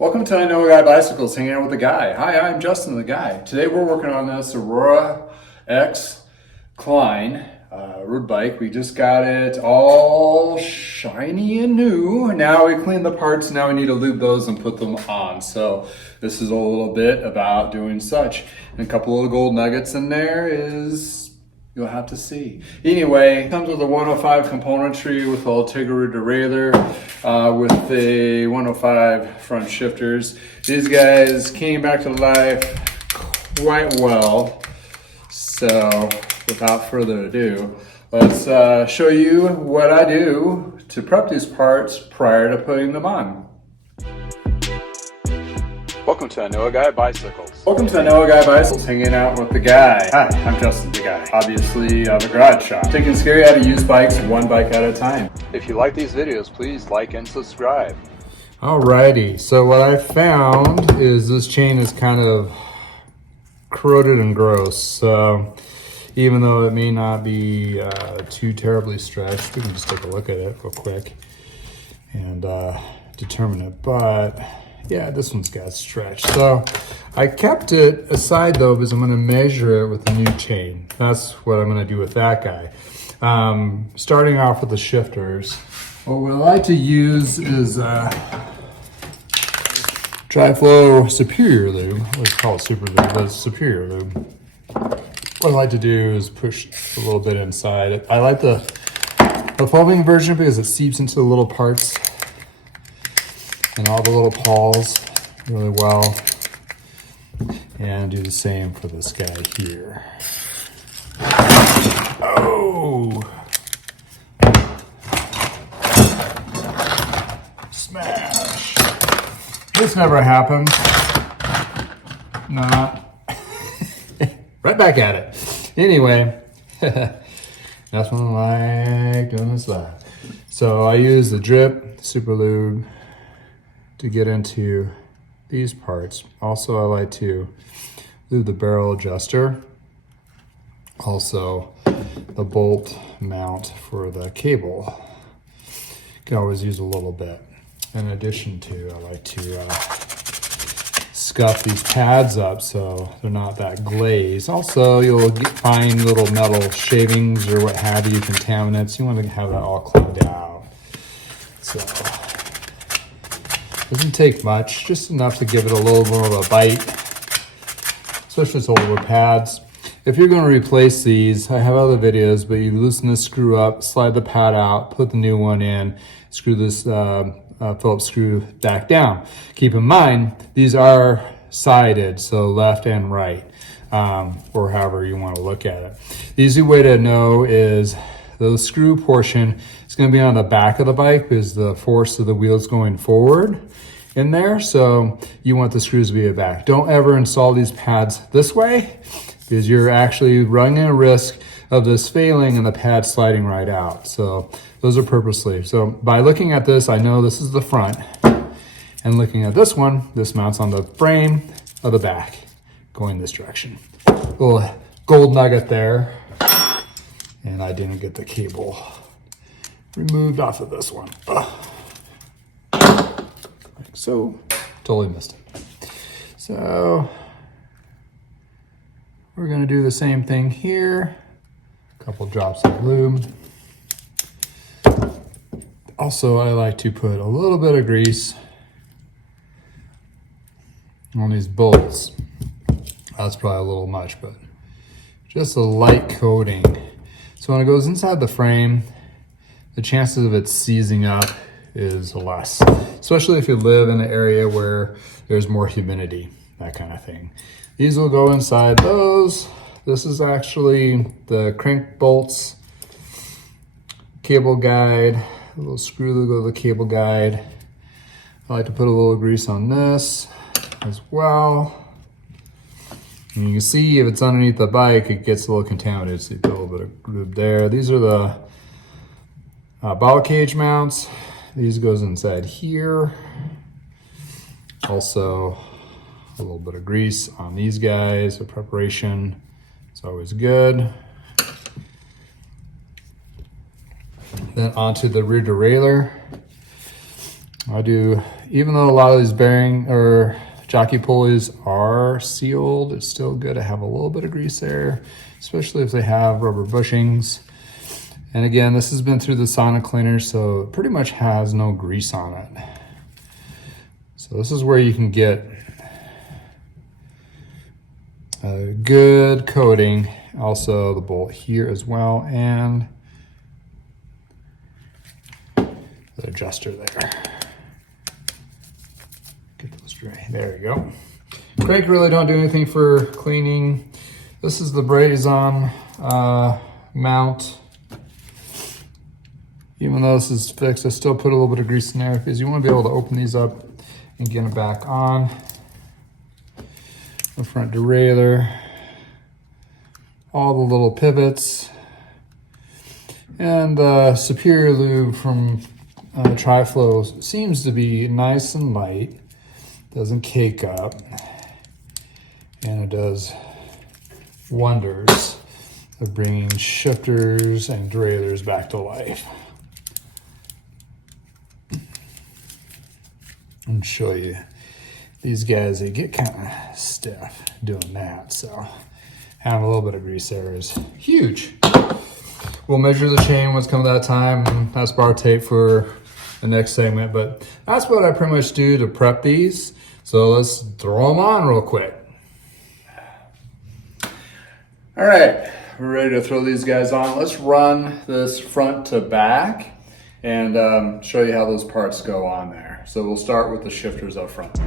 Welcome to I Know a Guy Bicycles, hanging out with the guy. Hi, I'm Justin the guy. Today we're working on this Dura-Ace Klein road bike. We just got it all shiny and new. Now we cleaned the parts, now we need to lube those and put them on. So this is a little bit about doing such. And a couple of gold nuggets in there is, you'll have to see. Anyway, it comes with a 105 componentry with a Cyclery derailleur, with the 105 front shifters. These guys came back to life quite well. So without further ado, let's show you what I do to prep these parts prior to putting them on. Welcome to I Know a Guy Bicycles. Welcome to I Know a Guy Bicycles, hanging out with the guy. Hi, I'm Justin the guy. Obviously, I have a garage shop. Taking scary out of used bikes one bike at a time. If you like these videos, please like and subscribe. Alrighty, so what I found is this chain is kind of corroded and gross. So even though it may not be too terribly stretched, we can just take a look at it real quick and determine it. But yeah, this one's got stretch. So I kept it aside though, because I'm gonna measure it with a new chain. That's what I'm gonna do with that guy. Starting off with the shifters, what I like to use is Tri-Flow Superior Lube. Let's call it Super Lube, but it's Superior Lube. What I like to do is push a little bit inside. I like the foaming version because it seeps into the little parts and all the little pawls really well. And do the same for this guy here. Oh! Smash! This never happened. Not. Right back at it. Anyway, that's when I like doing this live. So I use the drip Super Lube to get into these parts. Also, I like to lube the barrel adjuster. Also, the bolt mount for the cable. You can always use a little bit. In addition to, I like to scuff these pads up so they're not that glazed. Also, you'll find little metal shavings or what have you, contaminants. You want to have that all cleaned out. So, doesn't take much, just enough to give it a little more of a bite, especially with older pads. If you're going to replace these, I have other videos, but you loosen this screw up, slide the pad out, put the new one in, screw this Phillips screw back down. Keep in mind, these are sided, so left and right, or however you want to look at it. The easy way to know is the screw portion is going to be on the back of the bike because the force of the wheels going forward in there. So you want the screws to be at the back. Don't ever install these pads this way because you're actually running a risk of this failing and the pad sliding right out. So those are purposely. So by looking at this, I know this is the front. And looking at this one, this mounts on the frame of the back, going this direction. Little gold nugget there. And I didn't get the cable removed off of this one. Like so, totally missed it. So we're gonna do the same thing here. A couple drops of lube. Also, I like to put a little bit of grease on these bolts. That's probably a little much, but just a light coating. So when it goes inside the frame, the chances of it seizing up is less, especially if you live in an area where there's more humidity, that kind of thing. These will go inside those. This is actually the crank bolts, cable guide, a little screw that go to the cable guide. I like to put a little grease on this as well. And you can see if it's underneath the bike, it gets a little contaminated, so you put a little bit of lube there. These are the bottle cage mounts. These goes inside here. Also, a little bit of grease on these guys for preparation. It's always good. Then onto the rear derailleur. I do, even though a lot of these bearing or jockey pulleys are sealed, it's still good to have a little bit of grease there, especially if they have rubber bushings. And again, this has been through the sauna cleaner, so it pretty much has no grease on it. So this is where you can get a good coating. Also the bolt here as well, and the adjuster there. Get those dry. There you go. Crank really don't do anything for cleaning. This is the Brazon mount. Even though this is fixed, I still put a little bit of grease in there because you want to be able to open these up and get them back on. The front derailleur, all the little pivots, and Superior Lube from Tri-Flow seems to be nice and light, doesn't cake up, and it does wonders of bringing shifters and derailleurs back to life. And show you these guys, they get kind of stiff doing that, so having a little bit of grease there is huge. We'll measure the chain once come that time, and that's bar tape for the next segment, but that's what I pretty much do to prep these. So let's throw them on real quick. All right, we're ready to throw these guys on. Let's run this front to back and show you how those parts go on there. So we'll start with the shifters up front.